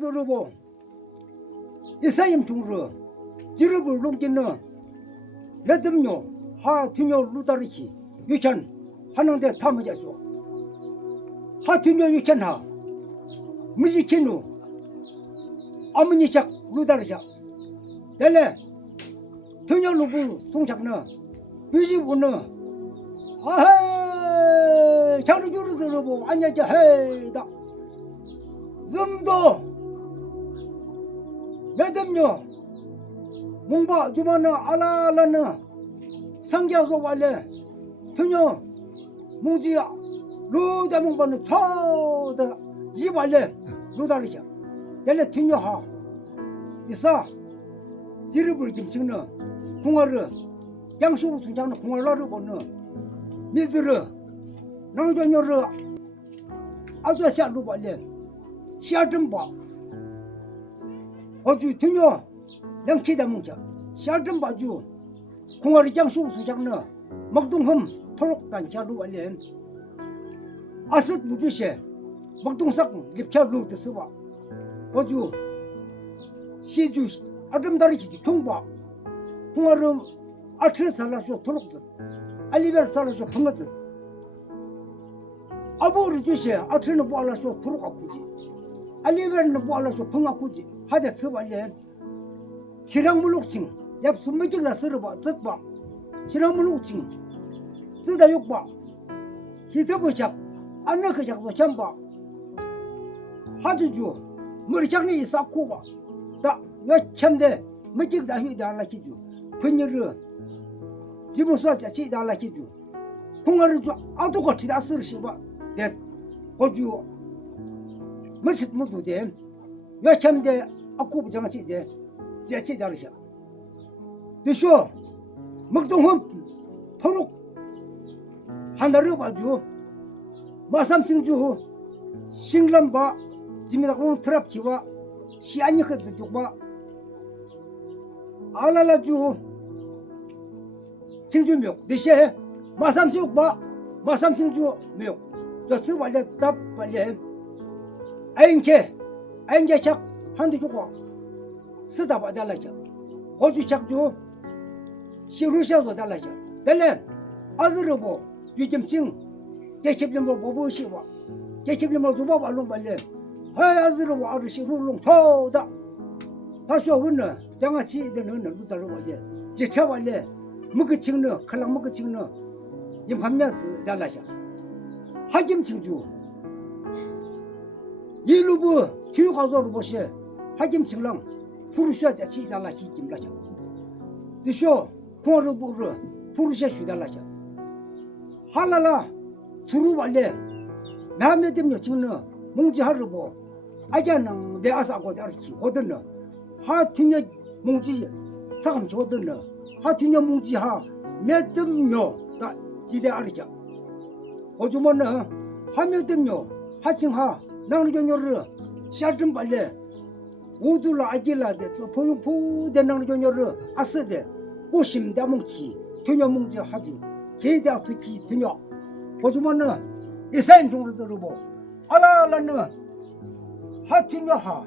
들어보 이사임 중으로 지르불 롱기는 레듬요 하튜뇨 루다르히 유찬 하는데 타무자소 하튜뇨 유찬하 무지친우 아무니작 루다르샤 델레 튜뇨 루부 송작는 유지부는 아헤 자르주르 들어보 안야자 헤다 좀도 레듬요 몽바 주마나 알라라나 상자소 발레 튜뇨 몽지야 루다 몽바는 초다 지발레 루다르샤 델레 튜뇨하 이사 지르불 김치는 공화르 양수부 순장는 공화라르 보는 미드르 낭전요르 아주아시아 루발레 시아점바 호주 튜뇨 량치다 몽자 시아점바주 공화르 양수부 순장는 먹동흠 토록단자 루발레 아스트 무주시 먹동삭 립차 루드 스바 호주 시주 아름다리지 총바 공화름 아트를 살라쇼 토록듯 알리베르 살라쇼 풍거듯 아보르 주시 아트는 보알라쇼 토록아쿠지 알리베르는 보알라쇼 풍아쿠지 하데 스발레 시랑물록칭 얍 숨매직다 쓰르바 뜻바 시랑물록칭 쓰다 욕바 히드브작 안나크작도 잠바 하주주 머리장리 쌓고바 다 여참대 멋직다 휘다 알라키주 번여르 지무수와 자치다 알라키주 공화를 주 아도거치다 쓰르시바 대 고주 멋짓 모두대 여참대 아쿠부 장치대 자치다 알샤 드쇼 먹동흠 토록 하나를 봐주 마삼승주 싱람바 지미다공 트랍키와 시안이크드 쪽바 알랄라주 칭주묘 대시에 마삼승주바 마삼승주 묘 저스 발레 답 발레 아인케 착 한두 쪽바 쓰다 바달라자 호주 착주 시루샤도 달라자 델레 아즈르보 주점칭 개집림보 보보시와 개집림보 주바 발롱 발레 하야즈르보 아르시루롱 초다 다시 오거는 장아치들은 루다로 발레 지차 발레 먹으칭는 칼랑 먹으칭는 임함냐 달라자 하김칭주 일루부 교육가서로 보시 하김칭랑 푸르샤 자치 달라지 김라자 드쇼 공어르부르 푸르샤 슈달라자 할랄라 주루 발레 남의 때문에 지금 몽지하르보 아자는 내 아사고 자르치 거든너 하튕녀 몽지 사감 조든너 하튕녀 몽지하 몇뜸묘 다 지대 아르자 고주모는 하몇뜸묘 하칭하 나누존요르 샤좀 발레 우둘라 아질라데 포용포 되나누존요르 아스데 고심다 몽지 튀녀 몽지 하주 개다 투키 튀녀 고주모는 이사임 종로 들어보 알라라는 하튕녀하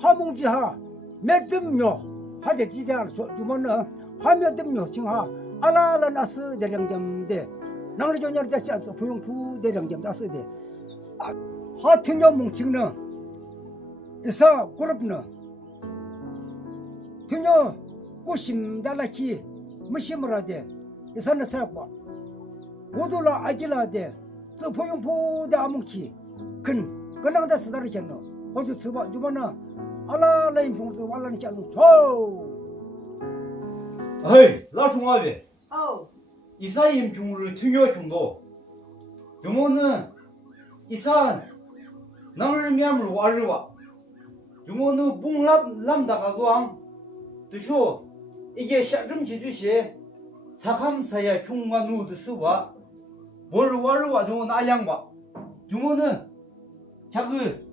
하몽지하 몇뜸묘 하데 지대할 주모는 하몇뜸묘 칭하 알라라나스 대령점대 나를 전혀 자치 않소 포용푸 대령점 다스대 하튕녀 몽칭는 이사 고럽는 튕녀 꼬심 달라키 무심을하대 이사는 사과 오돌라 아질라대 저 포용포 대아몽키 근 그나다 쓰다르잖노 호주 쓰바 주바나 알라라임 종서 말라니 짠노 초 어이 라중아베 어 이사임 중으로 튕겨 중도 주모는 이사 나를 미암으로 와르와 주모는 뿡랍 람다가소함 드쇼 이게 샤좀 지주시 사함사야 중마 누드 쓰와 뭘 와르와 주모는 알량바 주모는 자그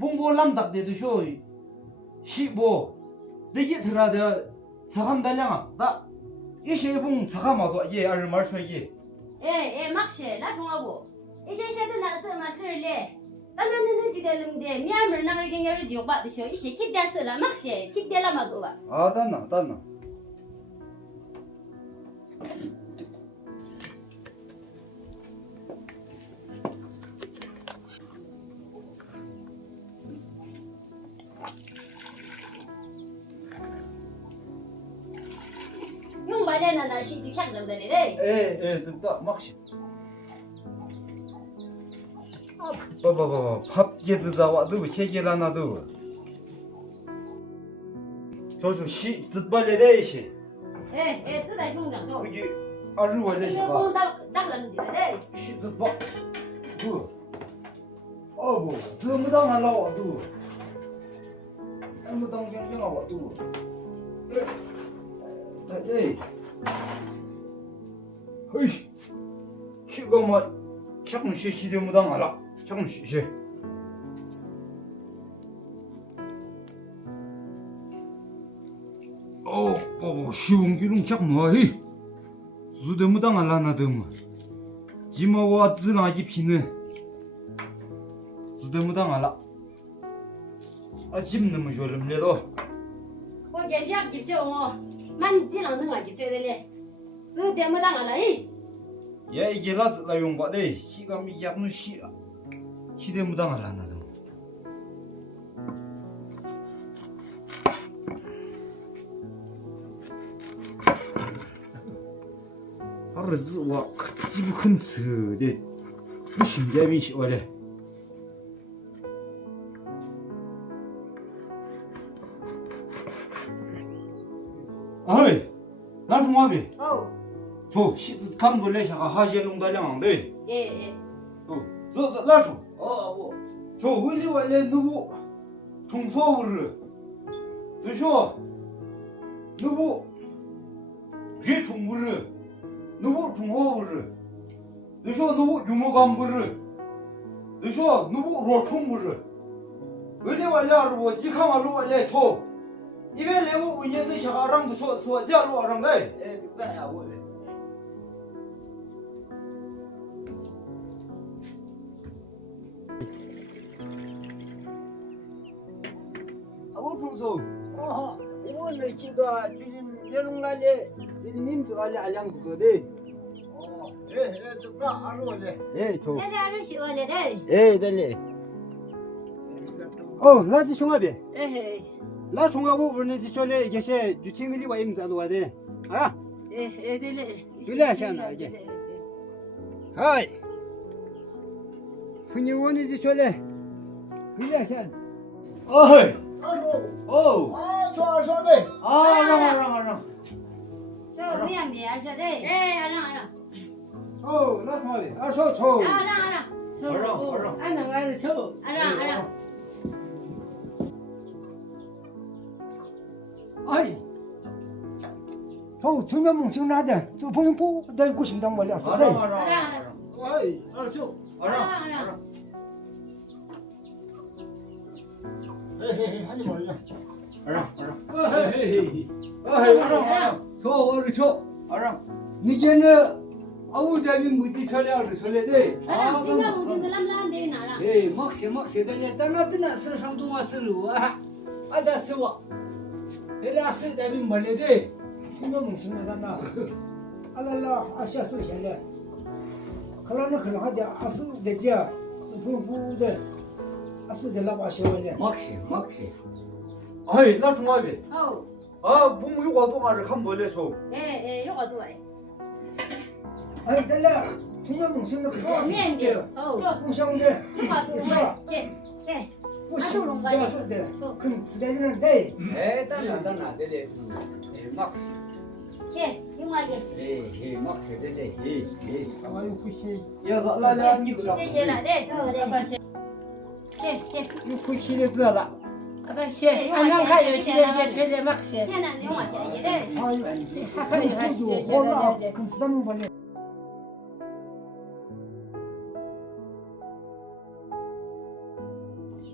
뿡보 람닥데 드쇼 시보 내게 들어다 사감 달량아 나 이시봉 사감아도 예 알을 말소 예 에 막시 나 중하고 이제 셔도 나서 마스를래 나는 지대는데 미안을 나가게 열지 욕받으셔. 이시 킥대스라 막시 킥대라마도 봐. 아 딴나 용 말에나 나 시지 캬정들이래. 에 됐다 막시 봐봐봐 밥 예드다 와도 세계라나도 저저 시 뜻발레래 시 에, 뜨다 통장 줘. 그게 알을 원래 이거 시가 뭐딱 런지래. 시 뜻발 그 어구 드무당 하려고 도 드무당 경영하고 도 에이 헤이 시가 뭐 조금 시시도 무당 알아 조금 시시 쉬운 길은 쫙 뭐해 수도 무당 알아나도 뭐 지마와 즈나기 피는 수도 무당 알아 아침 너무 졸음래도 我给两几酒哦，满几两能我几酒的嘞，这点没当了嘞。 야 이게 라즈라 용바데 시감이 약는 시야 시대 무당 알아나도 아르즈와 집이 큰 스데 무심대미 시월에 아이 나 통화비 哦， 저 시드 감돌레 샤가 하시롱 달량한데 诶诶， 저 라쇼 저 원래 원래 누구 총소부르 저쇼 누구 제 총부르 누구 총호부르 저쇼 누구 유모감부르 저쇼 누구 로총부르 원래 원래 알고 지카마로 원래 초 이베 레고 운ye서 샤가랑도 소 자로 알랑데 에 그다야 원래 아무 중소 오늘 지가 주님 연웅날에 주님 들어갈래 알량 그거래 예, 듣다 알아 원래. 예저 那点是喜欢的嘞。 예 달래 라지 총합이 哎嘿， 라 총하고 불는지 쫄래 이게 주친글이 와 임자도 와대 아 哎对嘞， 对嘞像哪个 하이 흔히 원이지 쫄래 그래 현 어이 알아. 어우 아, 저 알아네. 아랑 这面面是的。哎，阿让阿让， 라 총합이 아소 초 阿让阿让， 抽，俺能俺的抽，阿让阿让， 아이 저 중요한 정나대 저 보면 내 고심당 말이야 아랑 아이, 알았죠? 阿让阿让， 헤헤헤, 하지 말자. 아랑 저 어리 저 아랑 니게는 아우 대비 무지 처리하고 설레대 阿让，今天我们是啷的哪让？ 예 막시 달래 따나뜨나 서상동 왔으루 아다 세워 에라스 대비 말레대 이거 뭉신나다나 알랄라 아시아스 샬래 그러나 그러하데 아스 되지야 부부데 아스 될라 바시월래 막시 아이 나 중화비 哦， 아 몸이 와동아를 한 번에 줘 哎哎，有好多哎， 아니 달래 통영 뭉신나 哦面面，哦， 공상데 有好多哎，这这， 부시자서데 큰 스대비는 데 따나 될래 막 这另外一个， 막 될래 아유 부시 야자 라라 니그라 这些来的，这， 부시에 들어다 阿不些，俺能看有些也吹的马些， 现在另外这也得， 아유 还有还是 홀라 的， 큰 스담 벌레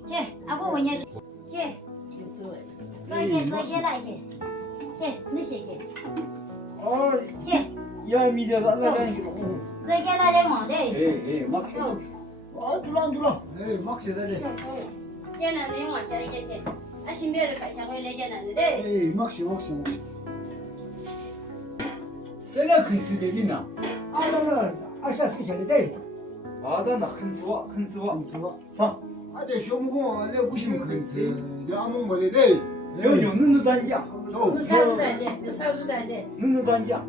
这，阿婆问你，这，多些来这，这你写这， 아 这， 야 미디어 라라 니그라 这给大家忙的， 막 아 줄라. 에이, 막 세달래. 걔는 내용 안 돼, 이게. 아, 신배를 가셔서 얘기하는데. 에이, 막시. 텔레 큰스들이나. 아나는 아싸스 잘돼. 아다나 큰 수와 자, 아대 쇼무고 알레 무심 근지. 아무 말이 돼. 여기 눈도 단지야 저. 사수다네. 눈도 단지야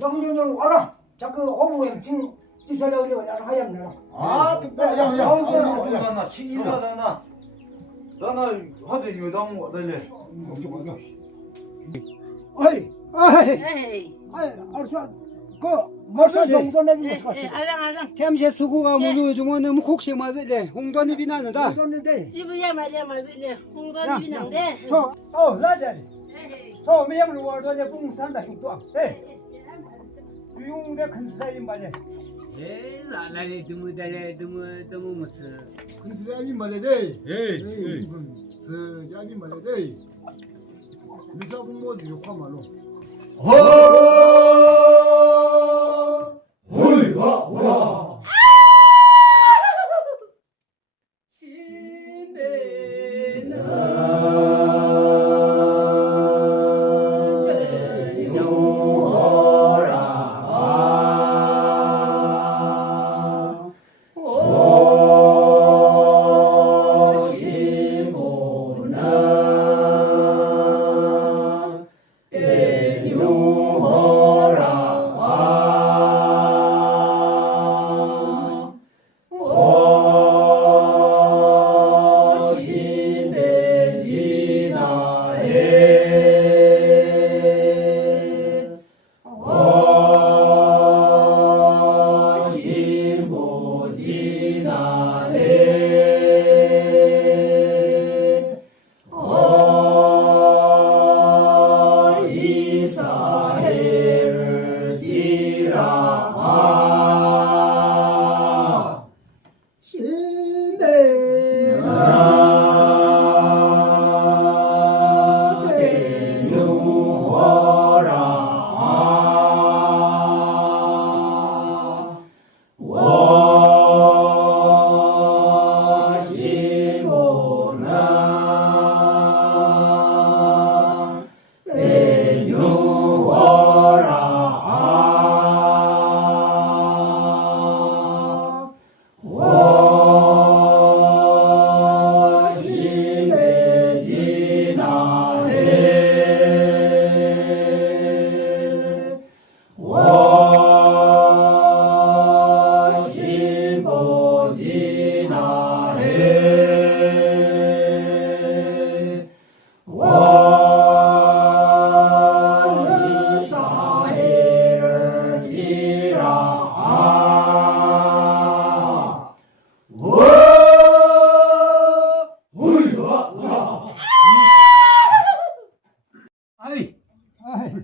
영준영 와라. 자꾸 어부에 지금 지설에 올리고 나는 하얀 아, 듣다. 야. 나 신이다 나나 하더니 요당 달래 어이. 에이. 알았어. 그 벌써 정도내비 못 갔어. 알랑. 템세 수고가 모두 중원 너무 곡식 맞을래 홍돈이 비나는다 정도인데. 지부야 말이야 맞으려. 홍돈이 비난데. 라자리 저 매형을 월도에 뿡 산다 흉도 유용대 큰 스타일 말이야 나날이 드무 무슨. 근데 아니 말이 돼. 에이 아니 말이 돼. 미사 공모 욕화 말로.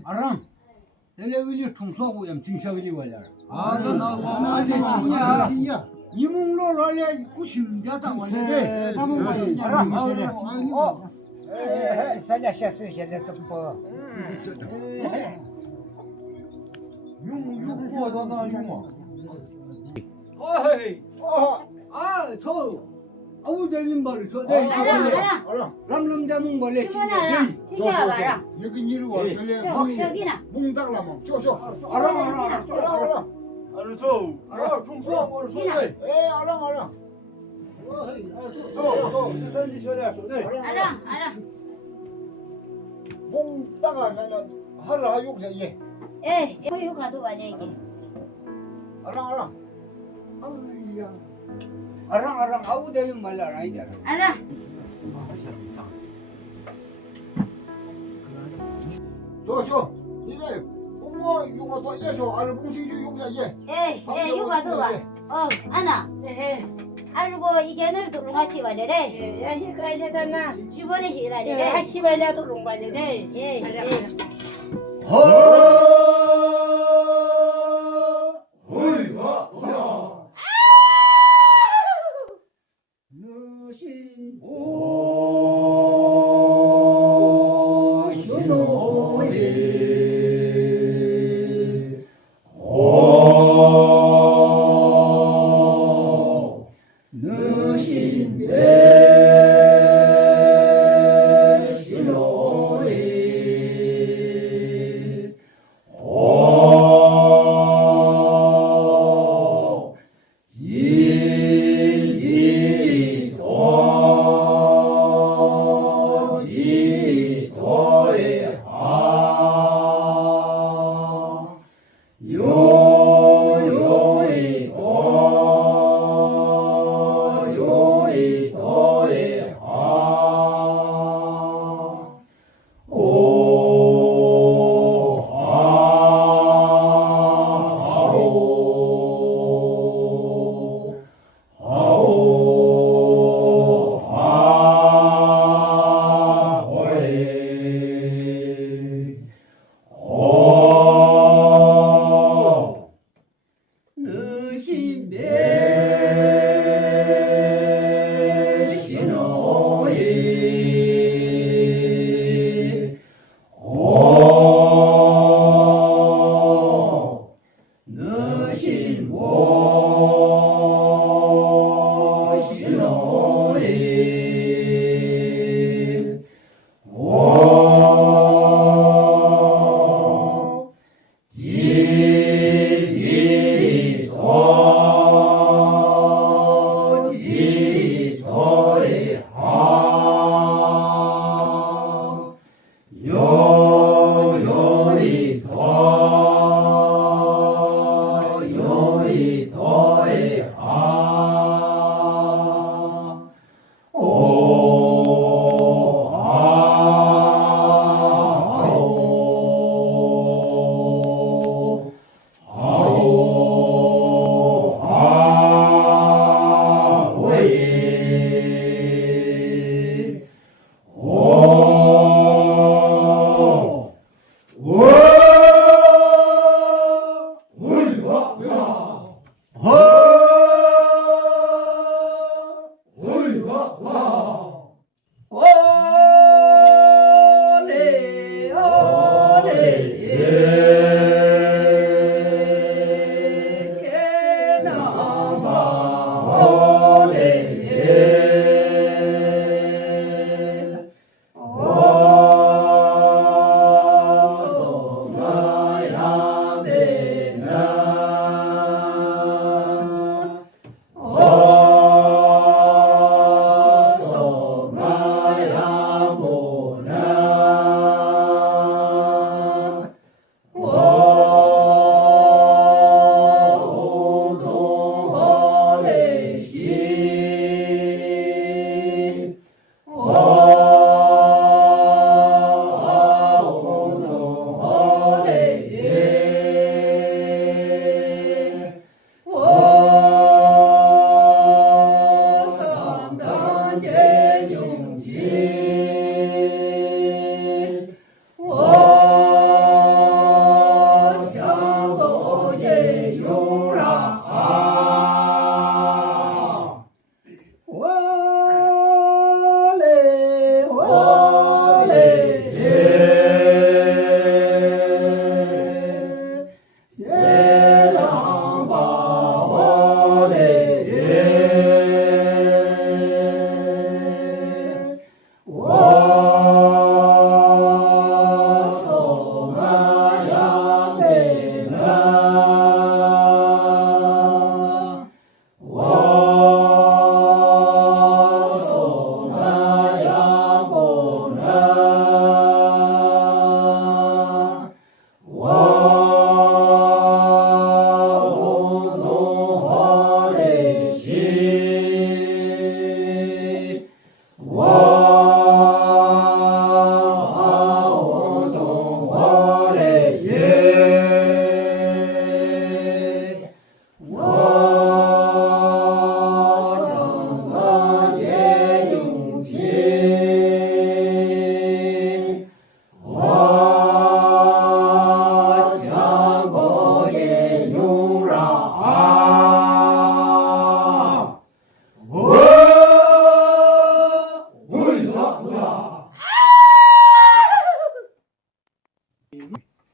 알아. 내가 우리 총수하고 염증샤들이 와라. 아나 진짜. 진짜. 이몽로 원래 90년 다 왔는데. 담은 거 있냐? 살려셨어 헬레도 융구하다나 융어. 어이. 아, 저 아우 대민 말이 저 알아. 람람자몽 벌레 주문하라 튀겨봐라 여기 이리 와. 저래 옥석이나 몽닥라몽. 쪼쇼. 알아. 알아 중수하고 오늘 소리. 에, 알아. 선지 쇼래 쇼래. 알아 몽닥아 나는 하라 욕자 예. 에 거기 가도 와냐 이게 알아. 알아 아우 대민 말 알아이잖아. 알아 쪼쇼. 이게 뽕어 요가 또 예쇼. 알아 뽕치 욕자 예. 에 이거 가도 와 아나 알고 이게는 돌롱같이 와내래 야, 이거 이제 나 주번에 시라래 하시바냐 도롱바냐 예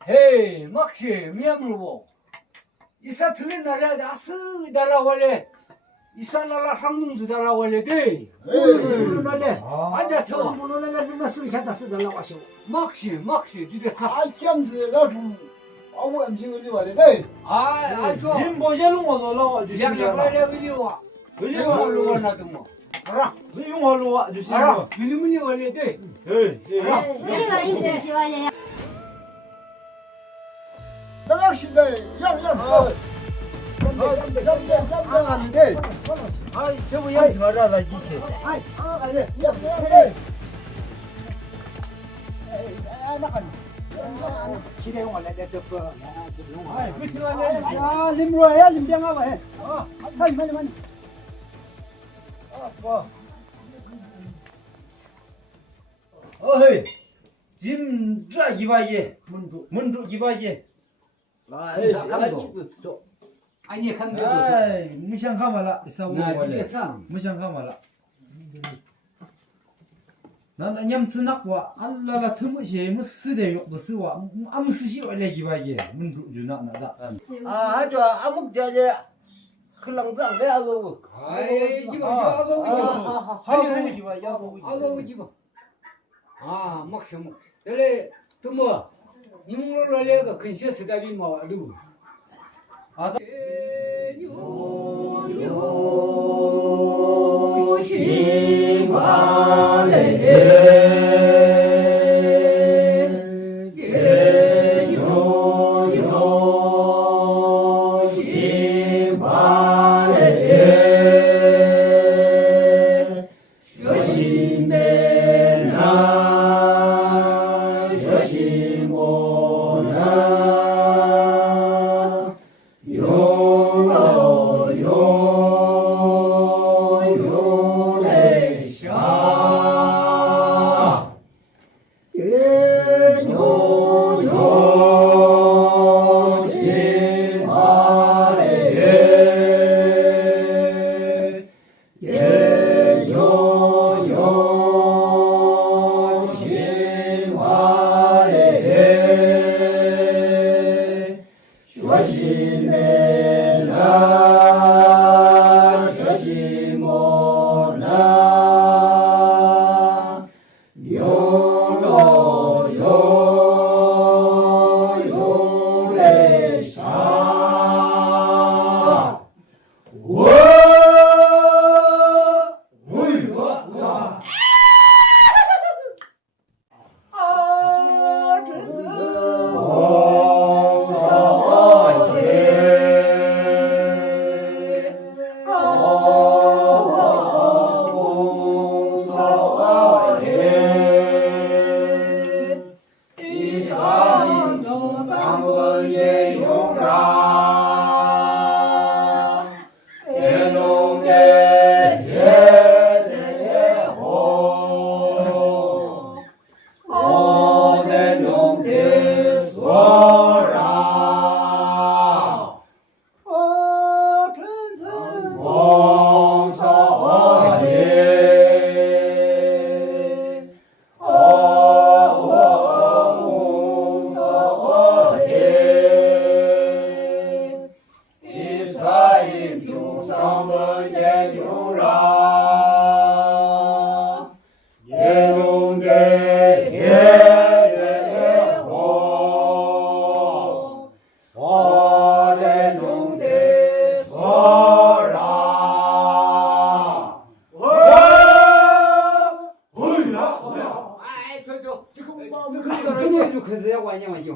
헤이 막시 미야물보 이사 틀린 나라 아스 나라 원래 이사 나라 항공주 나라 원래 돼 에이 앉아서 물론은 쓰기 찾다 쓰달라 하시고. 막시 뒤에 타 아 참스 나좀 아무 음식을 와래 아저 짐 보자는 거 놀러 양양 원래 의리와 의리와 나도 뭐 알아 용어로 와 주시는 알아 거. 빌리문이 원래 돼 우리가 이들 시와야 당학신데 양양 안 갔는데. 아이 세부 양 들어라 이게. 아이 아니 양 기대용 원래 내 뜻거. 아이 그 들어가네. 야, 림로야, 림병아 봐. 많이. 어헤이. 짐 이바예. 문주 이바예. 아니 감자도 아이 무샹카말라 사우 나 원래. 뒤에 타 무샹카말라. 난 안녕 트낙와 알라라 트무시 무스데 무스와 아무 스시 원래 이바예. 문주 주나 나다. 아주 아묵자제 클랑장 내하고 아이 이거 아고 하고 이바 야고 아고 이거 아 막시 내래 또뭐 이몽로를 하려가 근처 쓰다비 뭐 누구 아다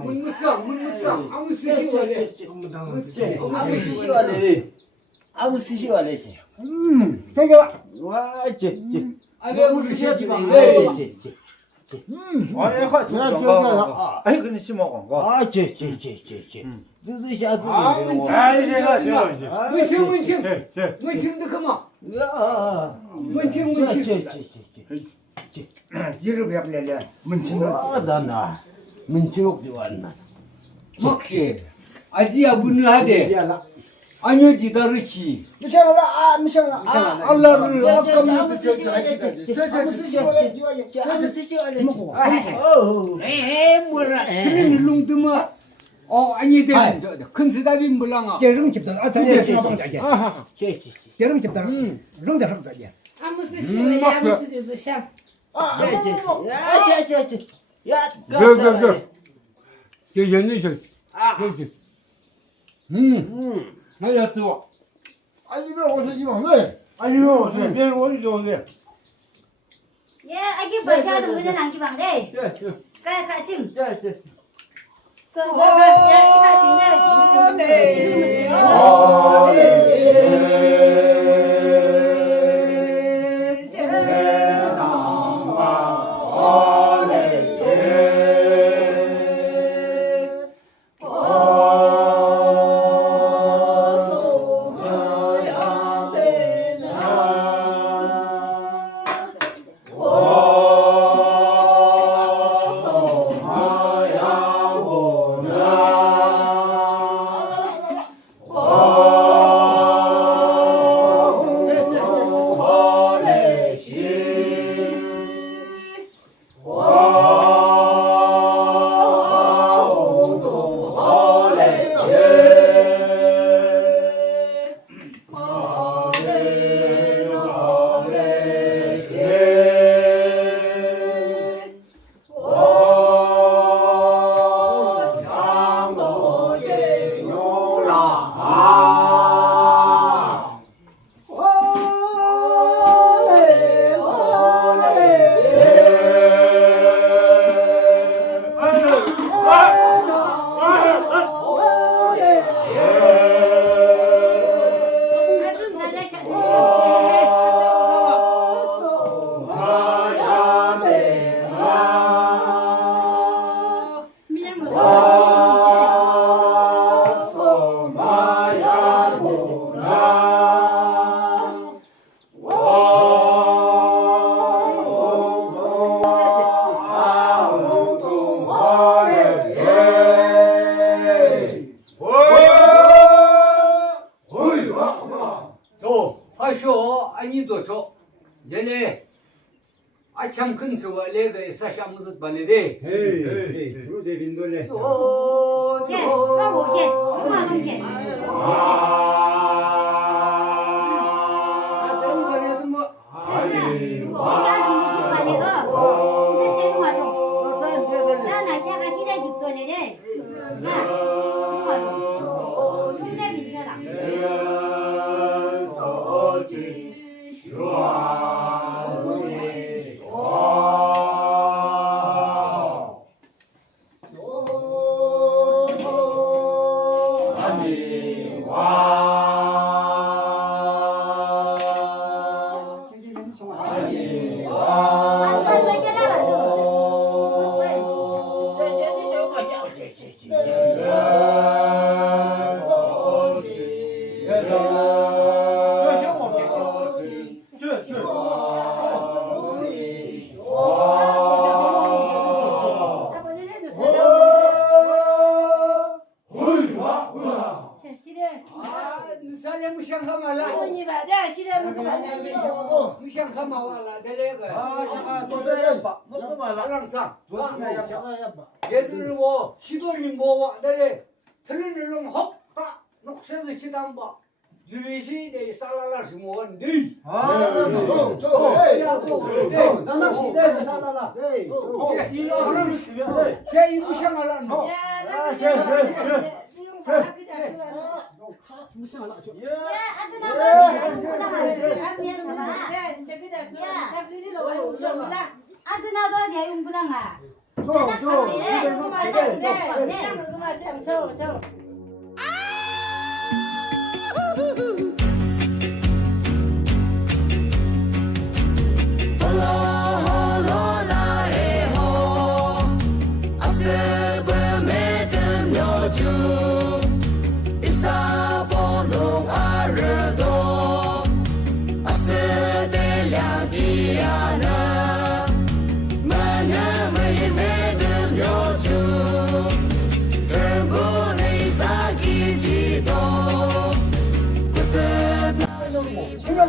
문무쌍 아무 스시 원래 아무 시시와래 아무 시시와래 되게 와제 아니 우리 시기 아이 하 아이 근데 심어가 거. 아제제제제 드드샤드 아이 제가 문칭도 그만 야 문칭 지를 배불려래. 와다나 문치록 좋았나 막시 아지야 문을 하대 미안하. 아니지 다르지. 미쳐라 아 미쳐라 알라를 저, 아까 아무 못 쓰지 말자. 아무 쓰지 말자. 아무 쓰지 말자. 어우. 뭐라. 트레인 롱드마. 아니 큰 스답이 몰랑아. 개름 집다. 아, 다 예, 저 예, 방자 게. 아하. 개름 집다. 롱다 롱다 게. 아무 쓰시 왜 아무 쓰지 샴. 아 야, 저 연이 저. 저기. 나야 또. 아니 왜 어서 이만 왜 아니요, 내 원이 좋은데. 예, 아기 버샤도 그냥 안 기방데. 까 지금. 야, 이거 진짜. 하쇼 아니도 저 얘네 아참 큰 수가 내가 사샤 무슨 발레데 헤이 그로데 빈돌레 예, 그럼 오케이. 그만 오케이. 좀 그래도 뭐 나나 차가 기대 죽더네. 손내 괜찮아. 살려 무시한가말라 아버님 봐자 시대 먹고 봐자. 무시한가마와라 내가 잠깐, 또 먹고 말라. 항상 얘들 시돌님 뭐와 내래 틀린 놈 헛다 녹색을 치다 봐 유리시 내 살라라시 뭐는데 나나 시대 살라라 걔 무시한가라 너 야, 나 지금 봐. 아드나도 내 용부랑아. 저.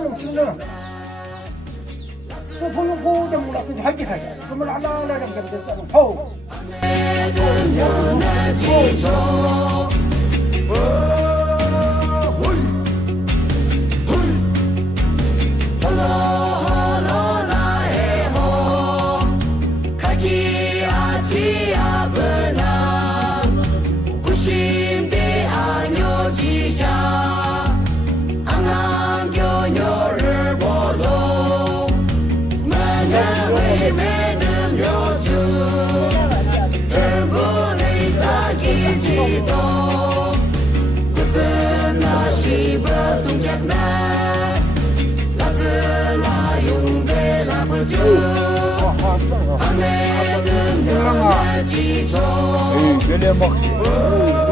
놈 지금 그 보는 보다 몰라 그 할게 살게 그러면 알라라랑 그래 됐어 호 에이, 별에 먹지.